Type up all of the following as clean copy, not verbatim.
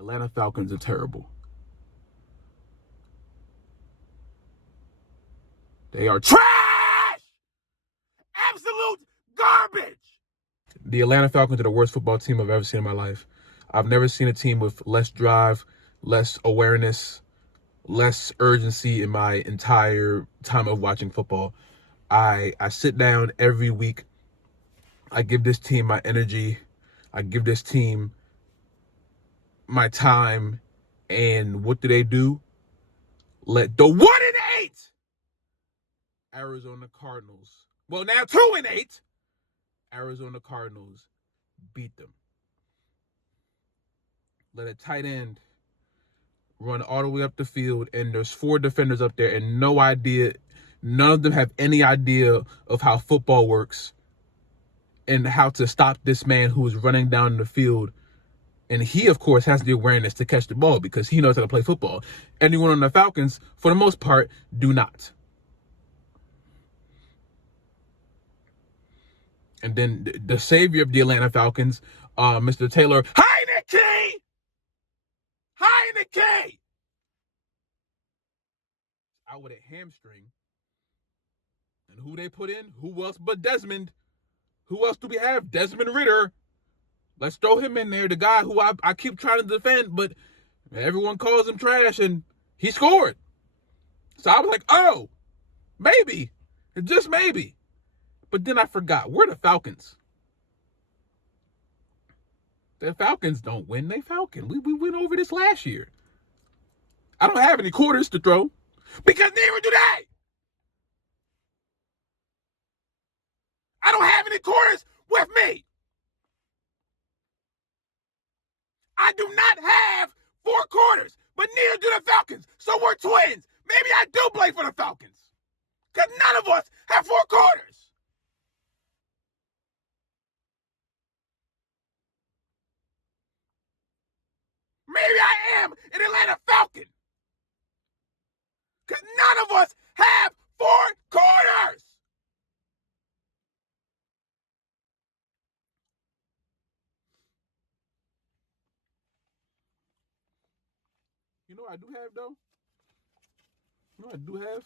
Atlanta Falcons are terrible. They are trash! Absolute garbage! The Atlanta Falcons are the worst football team I've ever seen in my life. I've never seen a team with less drive, less awareness, less urgency in my entire time of watching football. I sit down every week. I give this team my energy. I give this team my time. And what do? Let the 1-8 Arizona Cardinals, well, now 2-8 Arizona Cardinals beat them. Let a tight end run all the way up the field, and there's 4 defenders up there, and none of them have any idea of how football works and how to stop this man who is running down the field. And he, of course, has the awareness to catch the ball because he knows how to play football. Anyone on the Falcons, for the most part, do not. And then the savior of the Atlanta Falcons, Mr. Taylor Heineke! Out with a hamstring. And who they put in? Who else but Desmond? Who else do we have? Desmond Ridder. Let's throw him in there. The guy who I keep trying to defend, but everyone calls him trash, and he scored. So I was like, oh, maybe. Just maybe. But then I forgot. We're the Falcons. The Falcons don't win. They Falcon. We went over this last year. I don't have any quarters to throw because neither do they. I don't have any quarters with me. I do not have 4 quarters, but neither do the Falcons. So we're twins. Maybe I do play for the Falcons because none of us have 4 quarters. Maybe I am an Atlanta Falcon because none of us have 4 quarters. You know what I do have, though? You know what I do have?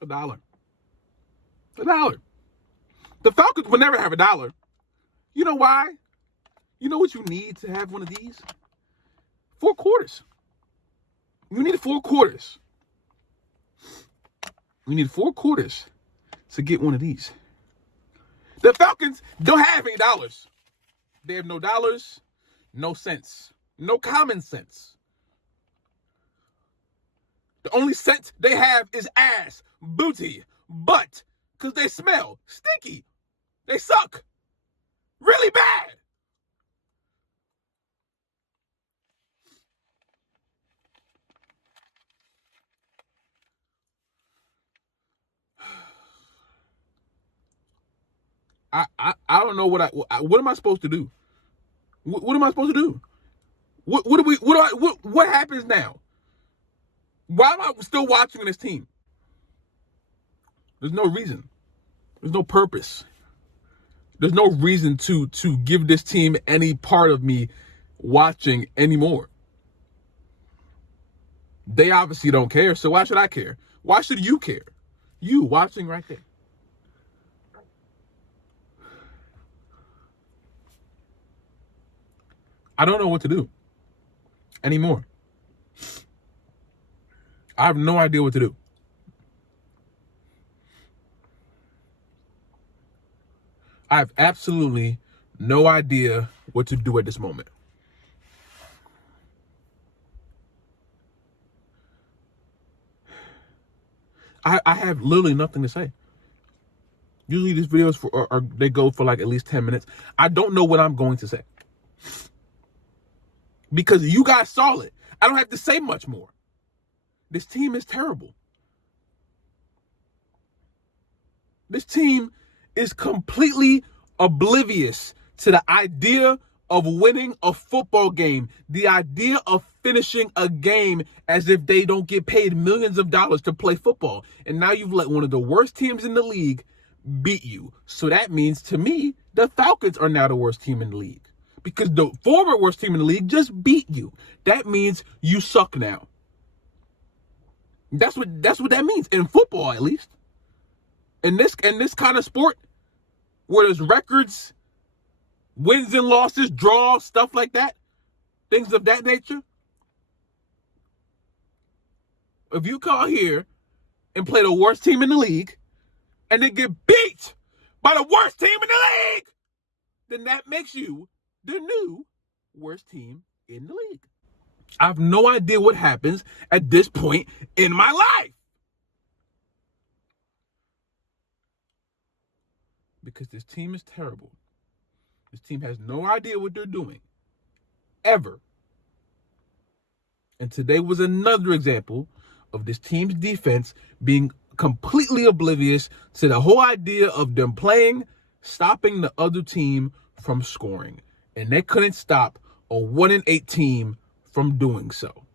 $1. $1. The Falcons will never have $1. You know why? You know what you need to have one of these? 4 quarters. You need 4 quarters. You need 4 quarters to get one of these. The Falcons don't have any dollars. They have no dollars, no sense, no common sense. The only sense they have is ass, booty, butt, because they smell stinky. They suck really bad. I don't know what am I supposed to do? What am I supposed to do? What happens now? Why am I still watching this team? There's no reason. There's no purpose. There's no reason to give this team any part of me watching anymore. They obviously don't care, so why should I care? Why should you care? You watching right there. I don't know what to do anymore. I have no idea what to do. I have absolutely no idea what to do at this moment. I have literally nothing to say. Usually these videos they go for like at least 10 minutes. I don't know what I'm going to say. Because you guys saw it. I don't have to say much more. This team is terrible. This team is completely oblivious to the idea of winning a football game, the idea of finishing a game as if they don't get paid millions of dollars to play football. And now you've let one of the worst teams in the league beat you. So that means, to me, the Falcons are now the worst team in the league. because the former worst team in the league just beat you. That means you suck now. That's what that means in football, at least. In this kind of sport, where there's records, wins and losses, draws, stuff like that, things of that nature. If you come here and play the worst team in the league and then get beat by the worst team in the league, then that makes you the new worst team in the league. I have no idea what happens at this point in my life. Because this team is terrible. This team has no idea what they're doing. Ever. And today was another example of this team's defense being completely oblivious to the whole idea of them stopping the other team from scoring. And they couldn't stop a 1-8 team from doing so.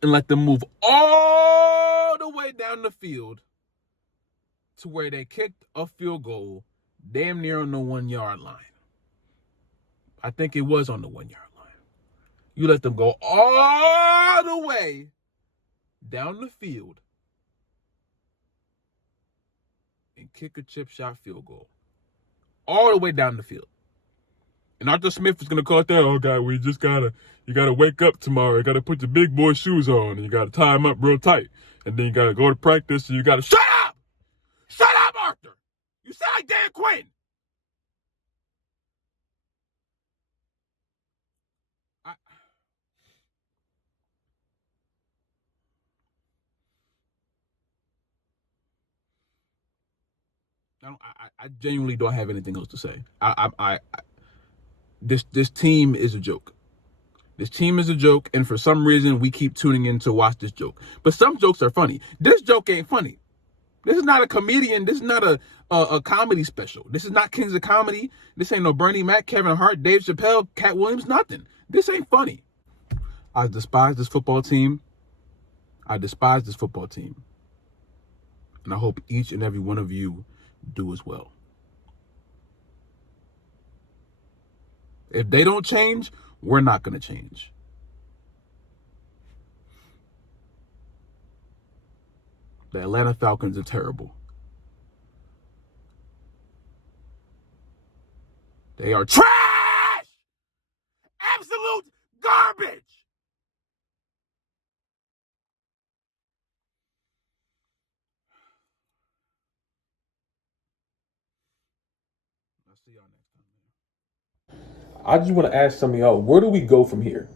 And let them move all the way down the field to where they kicked a field goal damn near on the 1 yard line. I think it was on the 1 yard line. You let them go all the way down the field and kick a chip shot field goal. All the way down the field. And Arthur Smith is going to call it that, oh, God, you got to wake up tomorrow. You got to put your big boy shoes on, and you got to tie them up real tight. And then you got to go to practice, and you got to, shut up! Shut up, Arthur! You sound like Dan Quinn! I genuinely don't have anything else to say. This team is a joke. This team is a joke, and for some reason, we keep tuning in to watch this joke. But some jokes are funny. This joke ain't funny. This is not a comedian. This is not a comedy special. This is not Kings of Comedy. This ain't no Bernie Mac, Kevin Hart, Dave Chappelle, Cat Williams, nothing. This ain't funny. I despise this football team. And I hope each and every one of you do as well. If they don't change, we're not going to change. The Atlanta Falcons are terrible. They are trash! Absolute garbage! I'll see y'all next time. I just want to ask some of y'all, where do we go from here?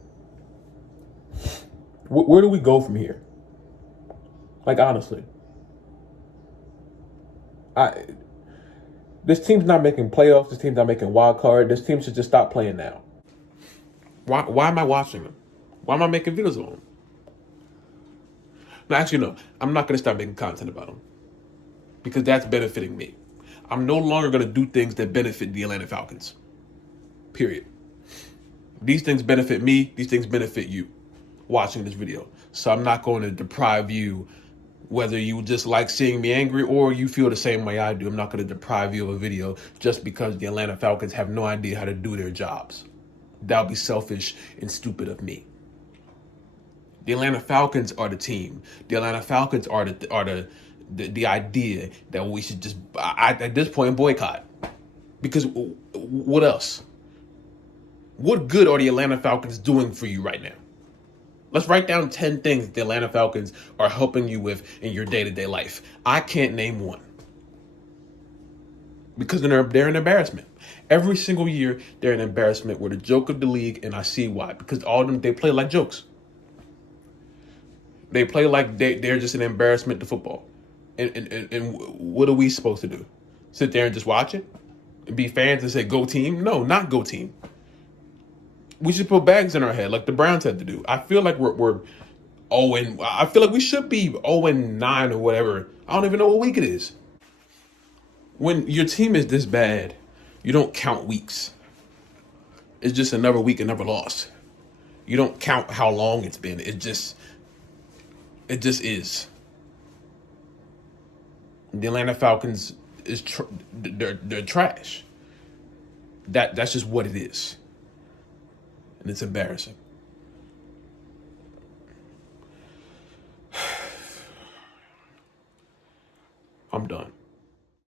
Where do we go from here? Like, honestly. This team's not making playoffs. This team's not making wild card. This team should just stop playing now. Why am I watching them? Why am I making videos on them? No, actually, no. I'm not going to start making content about them. Because that's benefiting me. I'm no longer going to do things that benefit the Atlanta Falcons. Period. These things benefit me. These things benefit you watching this video. So I'm not going to deprive you, whether you just like seeing me angry or you feel the same way I do. I'm not going to deprive you of a video just because the Atlanta Falcons have no idea how to do their jobs. That would be selfish and stupid of me. The Atlanta Falcons are the team. The Atlanta Falcons are the idea that we should just, at this point, boycott. Because what else? What good are the Atlanta Falcons doing for you right now? Let's write down 10 things the Atlanta Falcons are helping you with in your day-to-day life. I can't name one. Because they're an embarrassment. Every single year, they're an embarrassment. We're the joke of the league, and I see why. Because all of them, they play like jokes. They play like they're just an embarrassment to football. And what are we supposed to do? Sit there and just watch it? And be fans and say, go team? No, not go team. We should put bags in our head like the Browns had to do. I feel like we're 0 I feel like we should be 0-9 or whatever. I don't even know what week it is. When your team is this bad, you don't count weeks. It's just another week, another loss. You don't count how long it's been. It just is. The Atlanta Falcons they're trash. That's just what it is. And it's embarrassing. I'm done.